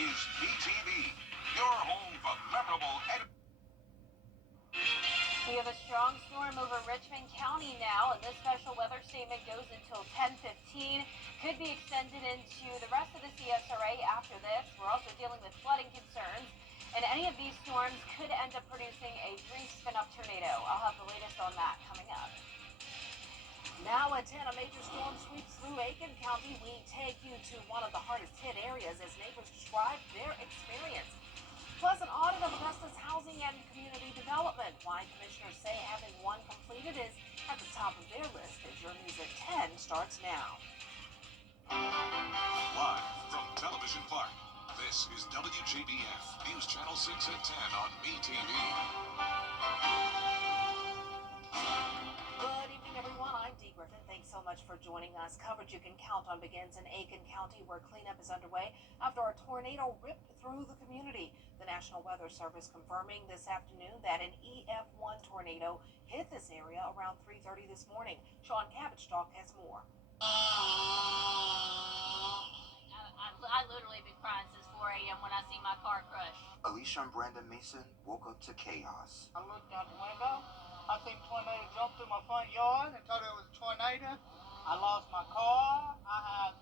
is BTV, your home for memorable We have a strong storm over Richmond County now, and this special weather statement goes until 10:15. Could be extended into the rest of the CSRA after this. We're also dealing with flooding concerns, and any of these storms could end up producing a brief spin-up tornado. I'll have the latest on that coming up. Now at 10, a major storm sweeps through Aiken County. We take you to one of the hardest hit areas as neighbors describe their experience. Plus, an audit of Augusta's housing and community development. Why commissioners say having one completed is at the top of their list. As your news at 10 starts now. Live from Television Park, this is WJBF News Channel 6 at 10 on BTV. Good evening, everyone. I'm Dee Griffin. Thanks so much for joining us. Coverage you can count on begins in Aiken County, where cleanup is underway after a tornado ripped through the community. The National Weather Service confirming this afternoon that an EF1 tornado hit this area around 3:30 this morning. Sean Cabbage-Talk has more. I literally been crying since 4 a.m. when I see my car crush. Alicia and Brandon Mason woke up to chaos. I looked out the window. I think a tornado jumped through my front yard and thought it was a tornado. I lost my car. I had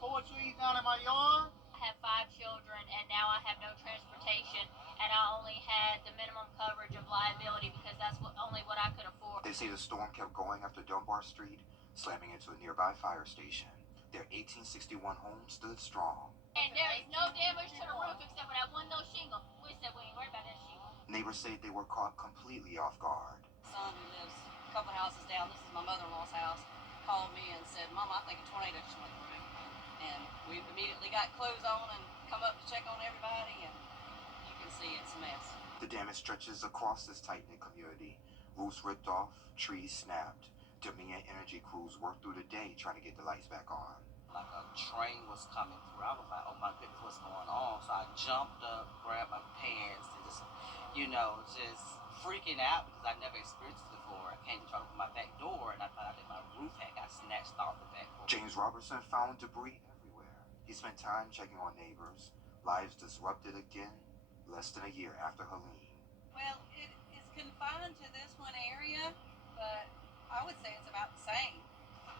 4 trees down in my yard. I have 5 children, and now I have no transportation, and I only had the minimum coverage of liability because that's only what I could afford. They say the storm kept going after Dunbar Street, slamming into a nearby fire station. Their 1861 home stood strong. And there is no damage to the roof except for that one little shingle. We said we ain't worried about that shingle. Neighbors say they were caught completely off guard. Son who lives a couple houses down, this is my mother-in-law's house, called me and said, Mom, I think a tornado just went through. And we immediately got clothes on and come up to check on everybody, and you can see it's a mess. The damage stretches across this tight-knit community. Roofs ripped off, trees snapped. Dominion Energy crews worked through the day trying to get the lights back on. Like a train was coming through. I was like, oh my goodness, what's going on? So I jumped up, grabbed my pants, and just freaking out because I never experienced it before. I came to try to open my back door, and I found out that my roof had got snatched off the back door. James Robertson found debris everywhere. He spent time checking on neighbors. Lives disrupted again less than a year after Helene. Well, it is confined to this one area, but I would say it's about the same.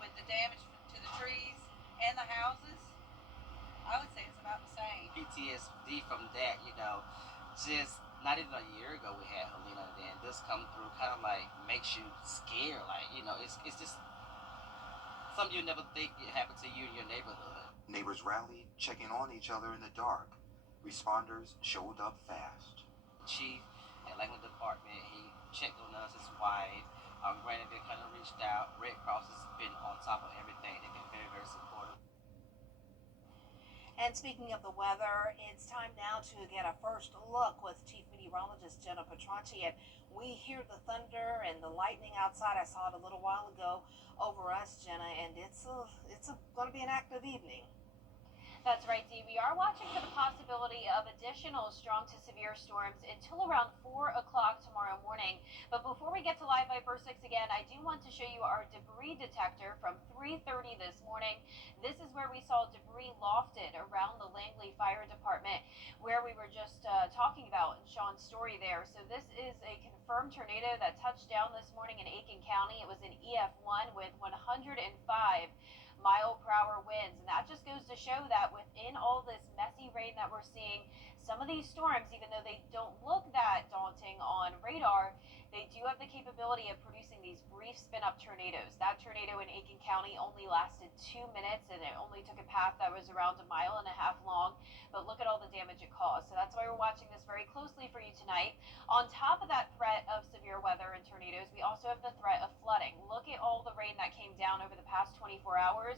With the damage to the trees and the houses, I would say it's about the same. PTSD from that, just not even a year ago we had Helena, and then this come through kind of like makes you scared. Like, it's just something you never think it happened to you in your neighborhood. Neighbors rallied, checking on each other in the dark. Responders showed up fast. Chief at Lakeland Department, he checked on us, his wife. Brandon been kind of reached out. Red Cross has been on top of everything. They've been very, very supportive. And speaking of the weather, it's time now to get a first look with Chief Meteorologist Jenna Petranci. And we hear the thunder and the lightning outside. I saw it a little while ago over us, Jenna, and it's going to be an active evening. That's right, Dee. We are watching for the possibility of additional strong to severe storms until around 4 o'clock tomorrow morning. But before we get to Live Viper 6 again, I do want to show you our debris detector from 3:30 this morning. This is where we saw debris lofted around the Langley Fire Department, where we were just talking about in Sean's story there. So this is a confirmed tornado that touched down this morning in Aiken County. It was an EF1 with 105 mile-per-hour winds, and that just goes to show that within all this messy rain that we're seeing, some of these storms, even though they don't look that daunting on radar, they do have the capability of producing these brief spin-up tornadoes. That tornado in Aiken County only lasted 2 minutes, and it only took a path that was around 1.5 miles long, but look at all the damage it caused. So that's why we're watching this very closely for you tonight. On top of that threat of severe weather and tornadoes, we also have the threat of flooding. Look at all the rain that came down over the past 24 hours.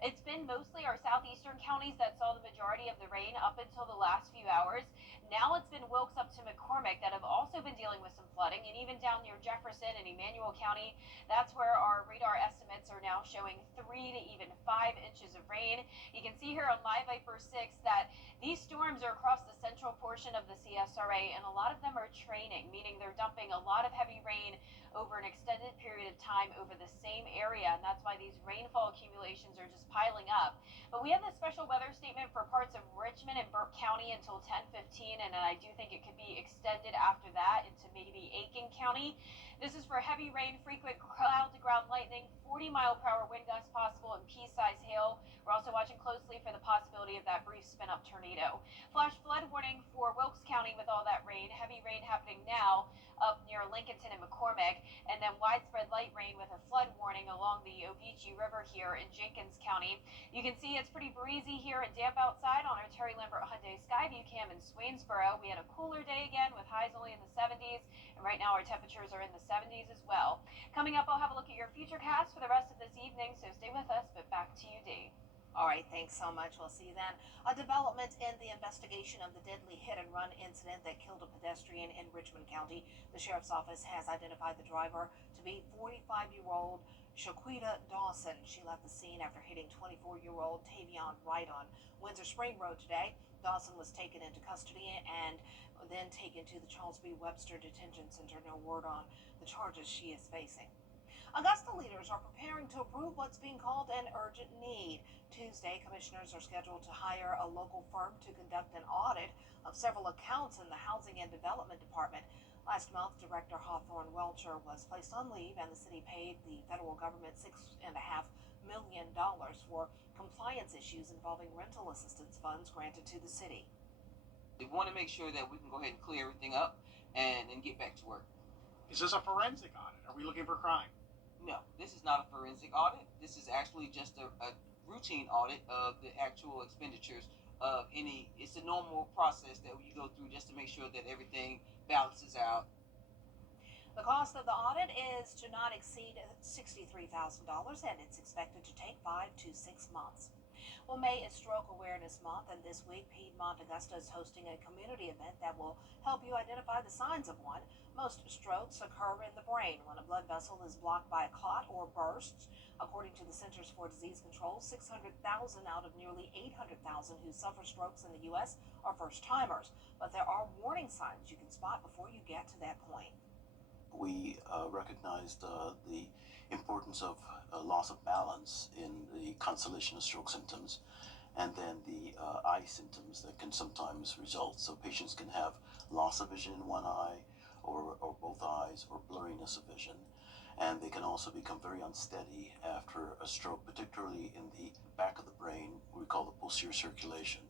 It's been mostly our southeastern counties that saw the majority of the rain up until the last few hours. Now it's been Wilkes up to McCormick that have also been dealing with some flooding, and even down near Jefferson and Emmanuel County, that's where our radar estimates are now showing 3 to even 5 inches of rain. You can see here on Live Viper 6 that these storms are across the central portion of the CSRA, and a lot of them are training, meaning they're dumping a lot of heavy rain over an extended period of time over the same area, and that's why these rainfall accumulations are just piling up. But we have this special weather statement for parts of Richmond and Burke County. until 10:15, and I do think it could be extended after that into maybe Aiken County. This is for heavy rain, frequent cloud-to-ground lightning, 40-mile-per-hour wind gusts possible, and pea-sized hail. We're also watching closely for the possibility of that brief spin-up tornado. Flash flood warning for Wilkes County with all that rain. Heavy rain happening now up near Lincolnton and McCormick, and then widespread light rain with a flood warning along the Ogeechee River here in Jenkins County. You can see it's pretty breezy here and damp outside on our Terry Lambert Hyundai Skyview cam in Swainsboro. We had a cooler day again with highs only in the 70s, and right now our temperatures are in the 70s as well. Coming up, I'll have a look at your futurecast for the rest of this evening, so stay with us, but back to you, Dee. All right, thanks so much. We'll see you then. A development in the investigation of the deadly hit-and-run incident that killed a pedestrian in Richmond County. The sheriff's office has identified the driver to be 45-year-old Shaquita Dawson. She left the scene after hitting 24-year-old Tavion Wright on Windsor Spring Road today. Dawson was taken into custody and then taken to the Charles B. Webster Detention Center. No word on the charges she is facing. Augusta leaders are preparing to approve what's being called an urgent need. Tuesday, commissioners are scheduled to hire a local firm to conduct an audit of several accounts in the Housing and Development Department. Last month, Director Hawthorne Welcher was placed on leave, and the city paid the federal government $6.5 million for compliance issues involving rental assistance funds granted to the city. We want to make sure that we can go ahead and clear everything up and get back to work. Is this a forensic audit? Are we looking for crime? No, this is not a forensic audit. This is actually just a routine audit of the actual expenditures of any. It's a normal process that you go through just to make sure that everything balances out. The cost of the audit is to not exceed $63,000, and it's expected to take 5 to 6 months. Well, May is Stroke Awareness Month, and this week Piedmont Augusta is hosting a community event that will help you identify the signs of one. Most strokes occur in the brain when a blood vessel is blocked by a clot or bursts. According to the Centers for Disease Control, 600,000 out of nearly 800,000 who suffer strokes in the U.S. are first-timers, but there are warning signs you can spot before you get to that point. We recognized the importance of loss of balance in the constellation of stroke symptoms, and then the eye symptoms that can sometimes result. So patients can have loss of vision in one eye or both eyes, or blurriness of vision. And they can also become very unsteady after a stroke, particularly in the back of the brain, we call the posterior circulation.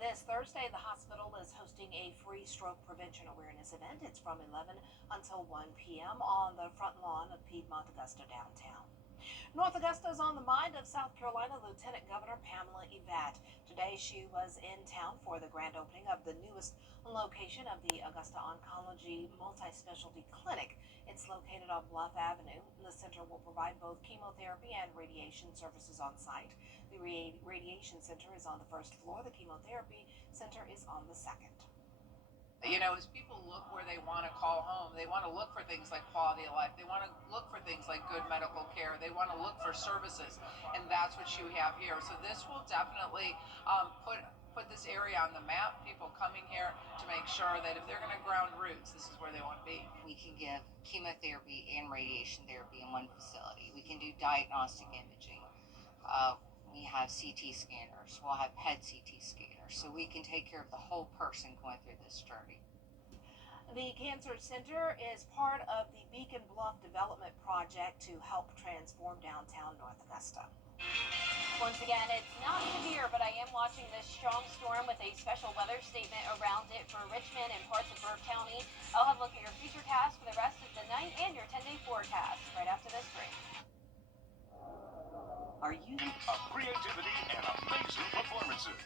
This Thursday, the hospital is hosting a free stroke prevention awareness event. It's from 11 until 1 p.m. on the front lawn of Piedmont Augusta downtown. North Augusta is on the mind of South Carolina Lieutenant Governor Pamela Yvette. Today, she was in town for the grand opening of the newest location of the Augusta Oncology Multi-Specialty Clinic. It's located on Bluff Avenue. The center will provide both chemotherapy and radiation services on site. The radiation center is on the first floor. The chemotherapy center is on the second. You know, as people look where they want to call home, they want to look for things like quality of life. They want to look for things like good medical care. They want to look for services, and that's what you have here. So this will definitely put this area on the map. People coming here to make sure that if they're going to ground roots, this is where they want to be. We can give chemotherapy and radiation therapy in one facility. We can do diagnostic imaging. We have CT scanners. We'll have PET CT scanners. So we can take care of the whole person going through this journey. The Cancer Center is part of the Beacon Bluff Development Project to help transform downtown North Augusta. Once again, it's not severe, but I am watching this strong storm with a special weather statement around it for Richmond and parts of Burke County. I'll have a look at your futurecast for the rest of the night and your 10-day forecast right after this break. Are you of creativity and amazing performances?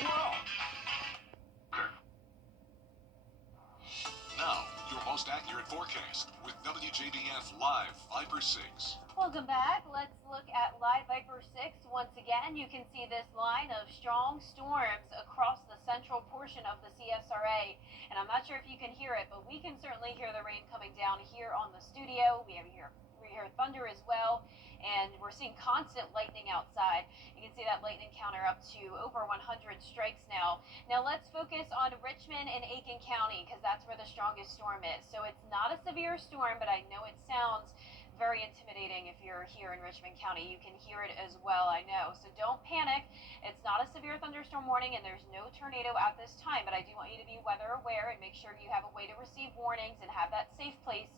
Wow! Now, your most accurate forecast with WJBF Live Viper 6. Welcome back. Let's look at Live Viper 6. Once again, you can see this line of strong storms across the central portion of the CSRA. And I'm not sure if you can hear it, but we can certainly hear the rain coming down here on the studio. We hear thunder as well. And we're seeing constant lightning outside. You can see that lightning counter up to over 100 strikes now. Now let's focus on Richmond and Aiken County, because that's where the strongest storm is. So it's not a severe storm, but I know it sounds very intimidating if you're here in Richmond County. You can hear it as well, I know. So don't panic. It's not a severe thunderstorm warning and there's no tornado at this time, but I do want you to be weather aware and make sure you have a way to receive warnings and have that safe place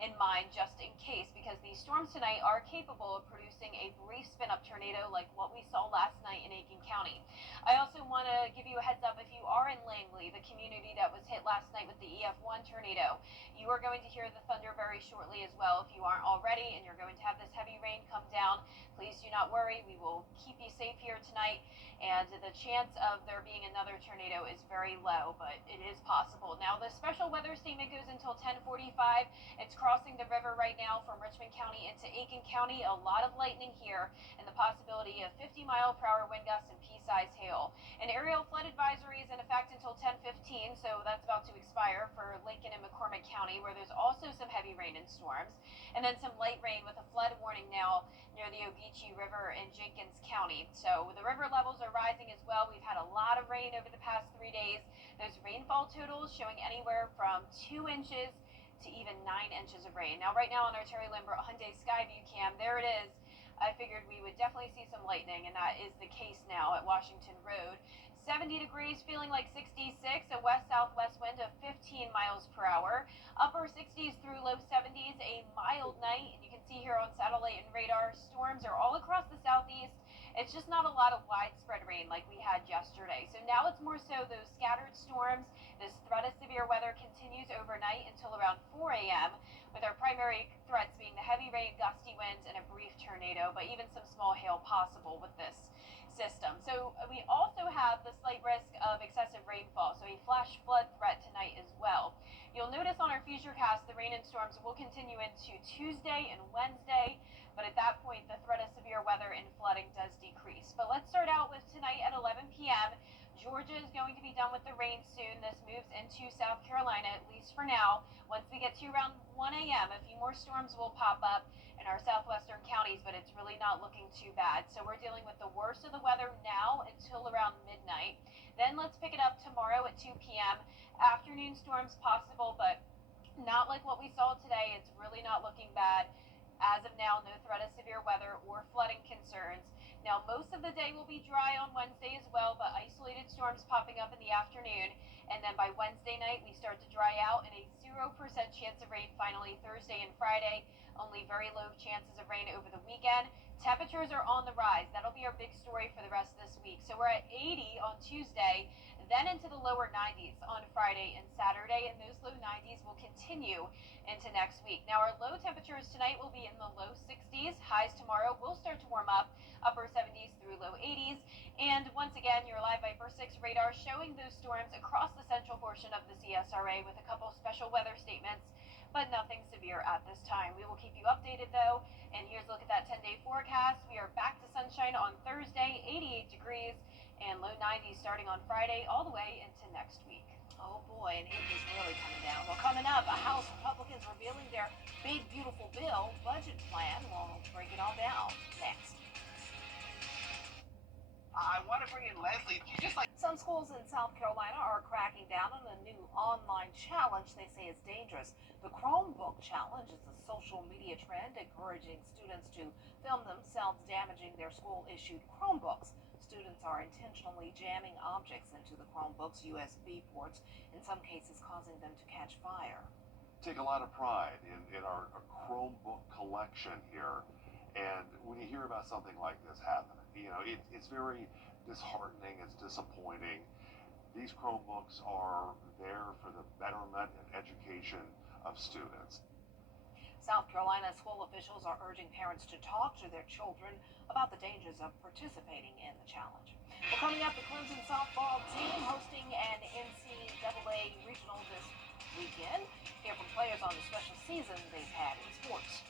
in mind just in case, because these storms tonight are capable of producing a brief spin-up tornado like what we saw last night in Aiken County. I also want to give you a heads up if you are in Langley, the community that was hit last night with the EF1 tornado. You are going to hear the thunder very shortly as well if you aren't already, and you're going to have this heavy rain come down. Please do not worry. We will keep you safe here tonight, and the chance of there being another tornado is very low, but it is possible. Now, the special weather statement goes until 10:45. It's crossing the river right now from Richmond County into Aiken County. A lot of lightning here and the possibility of 50-mile-per-hour wind gusts and pea-sized hail. An aerial flood advisory is in effect until 10:15, so that's about to expire for Lincoln and McCormick County, where there's also some heavy rain and storms, and then some light rain with a flood warning now near the Ogeechee River in Jenkins County. So the river levels are rising as well. We've had a lot of rain over the past 3 days. Those rainfall totals showing anywhere from 2 inches to even 9 inches of rain. Now, right now on our Terry Lambert Hyundai Skyview cam, there it is. I figured we would definitely see some lightning, and that is the case now at Washington Road. 70 degrees, feeling like 66, a west-southwest wind of 15 miles per hour. Upper 60s through low 70s, a mild night, and you can see here on satellite and radar, storms are all across the southeast. It's just not a lot of widespread rain like we had yesterday. So now it's more so those scattered storms. This threat of severe weather continues overnight until around 4 a.m., with our primary threats being the heavy rain, gusty winds, and a brief tornado, but even some small hail possible with this system. So we also have the slight risk of excessive rainfall, so a flash flood threat tonight as well. You'll notice on our futurecast the rain and storms will continue into Tuesday and Wednesday, but at that point the threat of severe weather and flooding does decrease. But let's start out with tonight at 11 p.m. Georgia is going to be done with the rain soon. This moves into South Carolina, at least for now. Once we get to around 1 a.m., a few more storms will pop up in our southwestern counties, but it's really not looking too bad. So we're dealing with the worst of the weather now until around midnight. Then let's pick it up tomorrow at 2 p.m. Afternoon storms possible, but not like what we saw today. It's really not looking bad. As of now, no threat of severe weather or flooding concerns. Now, most of the day will be dry on Wednesday as well, but isolated storms popping up in the afternoon. And then by Wednesday night, we start to dry out and a 0% chance of rain finally Thursday and Friday. Only very low chances of rain over the weekend. Temperatures are on the rise. That'll be our big story for the rest of this week. So we're at 80 on Tuesday, then into the lower 90s on Friday and Saturday, and those low 90s will continue into next week. Now, our low temperatures tonight will be in the low 60s. Highs tomorrow will start to warm up, upper 70s through low 80s. And once again, your Live Viper 6 radar showing those storms across the central portion of the CSRA with a couple special weather statements, but nothing severe at this time. We will keep you updated though, and here's a look at that 10-day forecast. We are back to sunshine on Thursday, 88 degrees, and low 90s starting on Friday all the way into next week. Oh boy, and it is really coming down. Well, coming up, House Republicans revealing their big, beautiful bill budget plan. We'll break it all down next. I want to bring in Leslie. She's just like Some schools in South Carolina are cracking down on a new online challenge they say is dangerous. The Chromebook Challenge is a social media trend encouraging students to film themselves damaging their school-issued Chromebooks. Students are intentionally jamming objects into the Chromebook's USB ports, in some cases causing them to catch fire. Take a lot of pride in our Chromebook collection here, and when you hear about something like this happening, it's very disheartening, it's disappointing. These Chromebooks are there for the betterment and education of students. South Carolina school officials are urging parents to talk to their children about the dangers of participating in the challenge. Well, coming up, the Clemson softball team hosting an NCAA regional this weekend. Hear from players on the special season they've had in sports.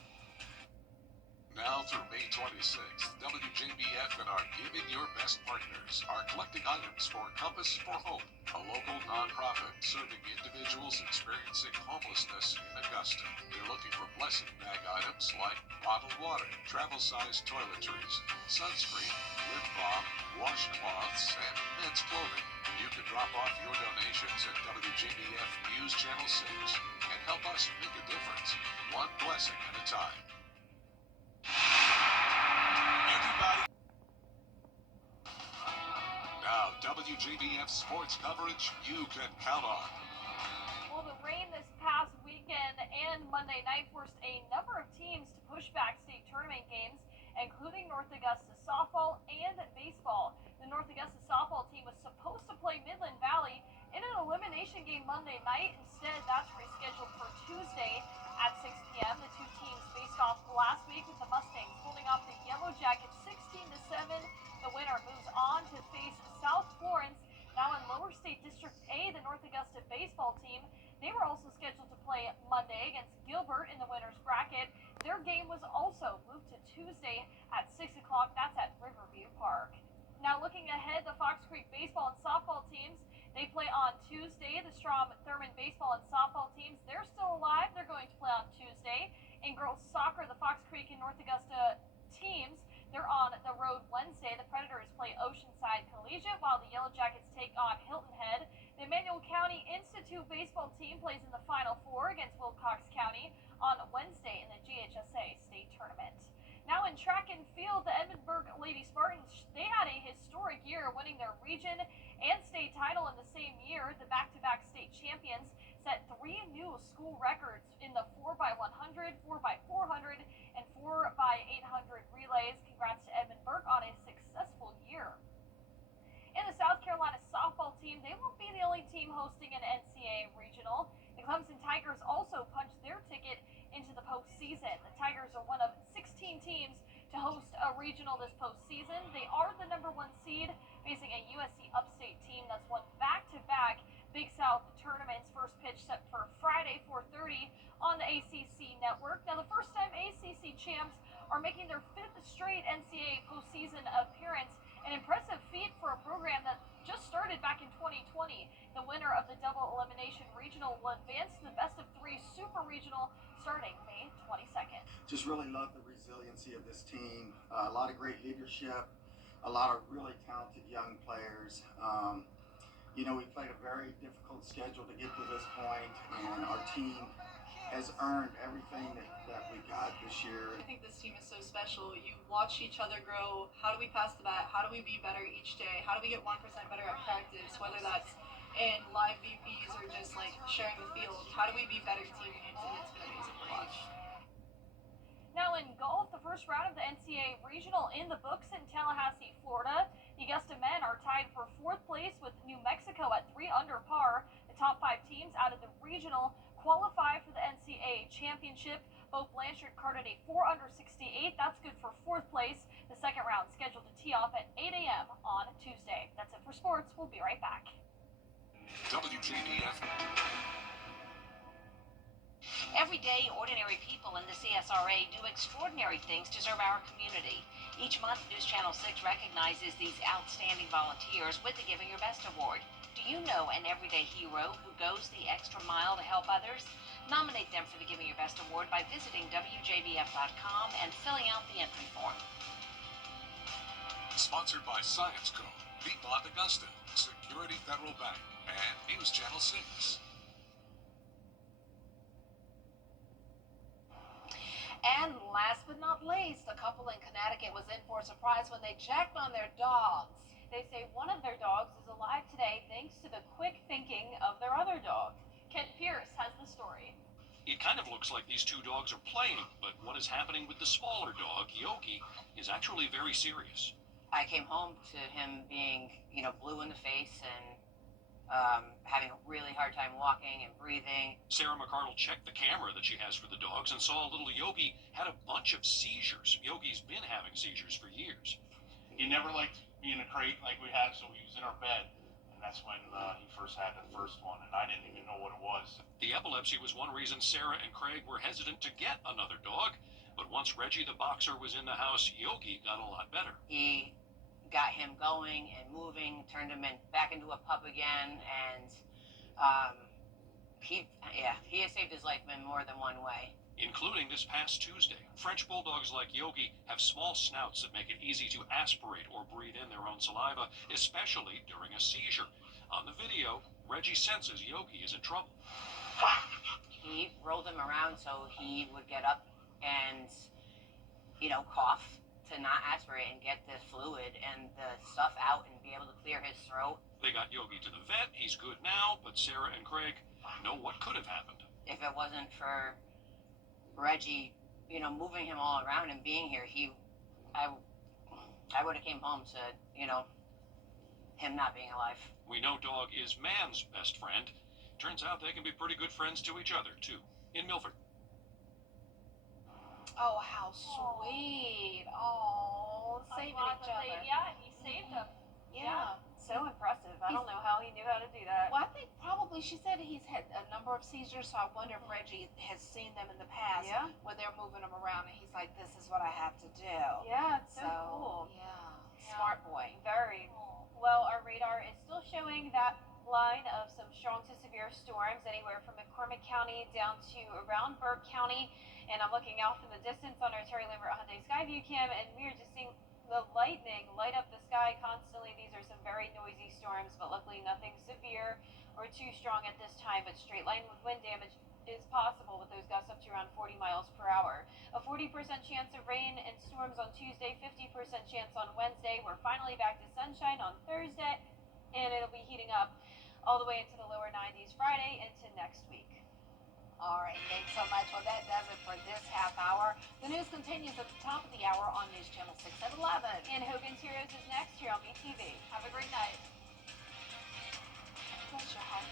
Now through May 26th, WJBF and our Give in Your Best partners are collecting items for Compass for Hope, a local nonprofit serving individuals experiencing homelessness in Augusta. They're looking for blessing bag items like bottled water, travel-sized toiletries, sunscreen, lip balm, washcloths, and men's clothing. You can drop off your donations at WJBF News Channel 6 and help us make a difference, one blessing at a time. WJBF sports coverage you can count on. Well, the rain this past weekend and Monday night forced a number of teams to push back state tournament games, including North Augusta softball and baseball. The North Augusta softball team was supposed to play Midland Valley in an elimination game Monday night. Instead, that's rescheduled for Tuesday at 6 p.m. The two teams faced off last week with the Mustangs holding off the Yellow Jackets 16-7. The winner moves on to face South Florence. Now in Lower State District A, the North Augusta baseball team, they were also scheduled to play Monday against Gilbert in the winner's bracket. Their game was also moved to Tuesday at 6 o'clock. That's at Riverview Park. Now looking ahead, the Fox Creek baseball and softball teams, they play on Tuesday. The Strom Thurmond baseball and softball teams, they're still alive. They're going to play on Tuesday. In girls soccer, the Fox Creek and North Augusta teams, they're on the road Wednesday. The Predators play Oceanside Collegiate, while the Yellow Jackets take on Hilton Head. The Emmanuel County Institute baseball team plays in the Final Four against Wilcox County on Wednesday in the GHSA state tournament. Now in track and field, the Edmundburg Lady Spartans, they had a historic year, winning their region and state title in the same year. The back-to-back state champions set 3 new school records in the 4x100, 4x400, and 4x800 relays. Congrats to Edmundburg on a successful year. And the South Carolina softball team, they won't be the only team hosting an NCAA regional. The Clemson Tigers also punched their ticket into the postseason. The Tigers are one of 16 teams to host a regional this postseason. They are the #1 seed, facing a USC Upstate team that's won back-to-back Big South tournaments. First pitch set for Friday, 4:30 on the ACC network. Now, the first time ACC champs are making their 5th straight NCAA postseason appearance. An impressive feat for a program that just started back in 2020. The winner of the double elimination regional will advance to the best-of-3 super regional starting May 22nd. Just really love the resiliency of this team. A lot of great leadership, a lot of really talented young players. We played a very difficult schedule to get to this point, and our team has earned everything that we got this year. I think this team is so special. You watch each other grow. How do we pass the bat? How do we be better each day? How do we get 1% better at practice, whether that's in live VPs or just like sharing the field? How do we be better teammates? And it's been amazing to watch. Now in golf, the first round of the NCAA regional in the books in Tallahassee, Florida. The Augusta men are tied for 4th place with New Mexico at 3 under par. The top 5 teams out of the regional qualify for the NCAA championship. Bo Blanchard carded a 4 under 68. That's good for 4th place. The second round scheduled to tee off at 8 a.m. on Tuesday. That's it for sports. We'll be right back. WJBF. Every day, ordinary people in the CSRA do extraordinary things to serve our community. Each month, News Channel 6 recognizes these outstanding volunteers with the Giving Your Best Award. Do you know an everyday hero who goes the extra mile to help others? Nominate them for the Giving Your Best Award by visiting WJBF.com and filling out the entry form. Sponsored by Science Co., Piedmont Augusta, Security Federal Bank, and News Channel 6. And last but not least, a couple in Connecticut was in for a surprise when they checked on their dogs. They say one of their dogs is alive today thanks to the quick thinking of their other dog. Kent Pierce has the story. It kind of looks like these two dogs are playing, but what is happening with the smaller dog, Yogi, is actually very serious. I came home to him being, blue in the face and having a really hard time walking and breathing. Sarah McCardle checked the camera that she has for the dogs and saw little Yogi had a bunch of seizures. Yogi's been having seizures for years. He never liked being in a crate like we had, so he was in our bed. And that's when he first had the first one, and I didn't even know what it was. The epilepsy was one reason Sarah and Craig were hesitant to get another dog. But once Reggie the boxer was in the house, Yogi got a lot better. He got him going and moving, turned him back into a pup again, and he has saved his life in more than one way. Including this past Tuesday. French bulldogs like Yogi have small snouts that make it easy to aspirate or breathe in their own saliva, especially during a seizure. On the video, Reggie senses Yogi is in trouble. He rolled him around so he would get up and, cough to not aspirate and get the fluid and the stuff out and be able to clear his throat. They got Yogi to the vet. He's good now, but Sarah and Craig know what could have happened. If it wasn't for Reggie, moving him all around and being here, I would have came home to, him not being alive. We know Dog is Man's best friend. Turns out they can be pretty good friends to each other, too. In Milford. Oh, how sweet. Oh, saving each other. Yeah, he saved them. Yeah. So impressive. I don't know how he knew how to do that. Well, I think probably she said he's had a number of seizures, so I wonder if Reggie has seen them in the past when they're moving him around and he's like, this is what I have to do. Yeah, it's so cool. Yeah. Smart boy. Very. Well, our radar is still showing that line of some strong to severe storms anywhere from McCormick County down to around Burke County. And I'm looking out from the distance on our Terry Lambert Hyundai Skyview cam, and we're just seeing the lightning light up the sky constantly. These are some very noisy storms, but luckily nothing severe or too strong at this time. But straight line with wind damage is possible with those gusts up to around 40 miles per hour. A 40% chance of rain and storms on Tuesday, 50% chance on Wednesday. We're finally back to sunshine on Thursday, and it'll be heating up all the way into the lower 90s Friday into next week. All right, thanks so much. Well, that does it for this half hour. The news continues at the top of the hour on News Channel 6 at 11. And Hogan's Heroes is next here on BTV. Have a great night. Bless your heart.